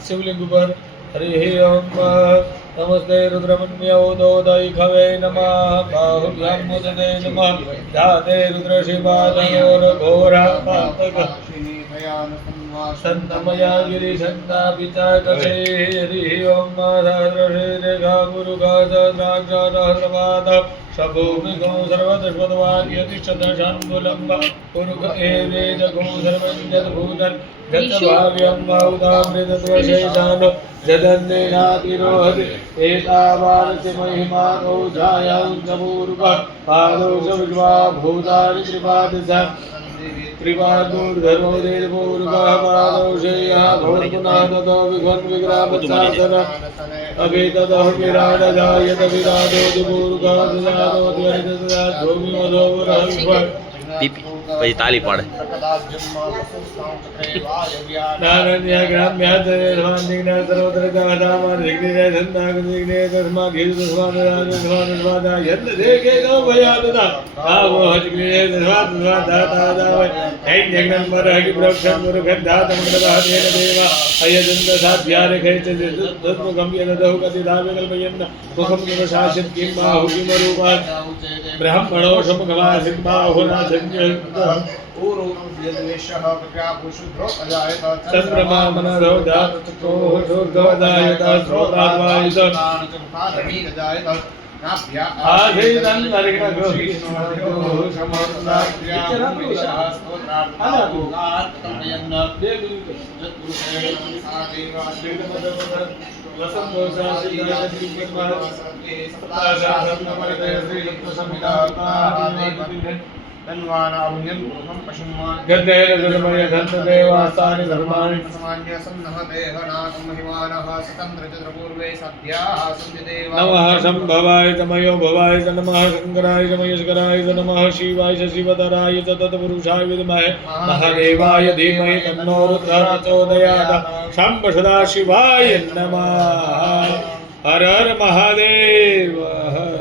शिवलिंग पर हरि ओम नमस्ते रुद्रमन्योदोदय खवे नमः बाहुभ्यां मुदते नमः जाते रुद्र शिवादयोर घोरा पातक सन्नमया गिरिशन्ना पिता कसे हरि ओम सहस्रशे रेखा गुरुगा सहस्राक्षा सहस्रपाद शभूमिगो सर्वदशपदवाक्यतिष्ठदशान्गुलम्ब पुरुष एवेदगो सर्वञ्जद्भूतन् गतभाव्यं बाहुदामृतत्वशेषान् जदन्नेनातिरोहति एतावानस्य महिमानो जायां चमूर्व पादौ च विश्वा भूतानि त्रिपादशा त्रिपादूर्धर्मो देवपूर्वः पादौ शेयः भवत्पुनः ततो विघ्न विग्रामसाधन अभिततः विराजजायत विराजोदिपूर्वः विराजोद्वरितदाधूमिमधोवरः પછી તાલી પાડે નારણ્ય ગ્રામ્ય સર્વાંતિગ્ન સર્વત્ર દિગ્નિરે ધંધાગિગ્ને ધર્મા ગીર ધર્માન ધર્માદા યદ દેખે તો ભયાદા આવો હજગ્નિરે ધર્મા દાતા હૈ મરહગી પ્રક્ષમ મુરખદા તમદા દેવ દેવા અયદંત સાધ્યારે ખેચ ધર્મ ગમ્ય દહુ ગતિ દાવેકલ્પયન મુખમ કિમ શાસિત કિમ બાહુ કિમ રૂપા બ્રાહ્મણો સમગવા સિંબાહુના સંજ્ઞ चंद्रमा मनरो दातो दुर्गवदायत श्रोताद्वायत आधेदं नरिण गोहिष्णो तन्वानाभ्यं पुरुषं पशुमान् गद्देन धर्मय धर्मदेवास्तानि धर्माणि समान्य सन्नः देहनाकं महिमानः स्वतन्त्रचन्द्रपूर्वे सद्याः सन्धिदेवा नमः शम्भवाय तमयो भवाय च नमः शङ्कराय च महेश्वराय च नमः शिवाय च शिवतराय च तत्पुरुषाय विद्महे महादेवाय धीमहि तन्नो रुद्रः प्रचोदयात् शम्भ सदाशिवाय नमः हर हर महादेव हर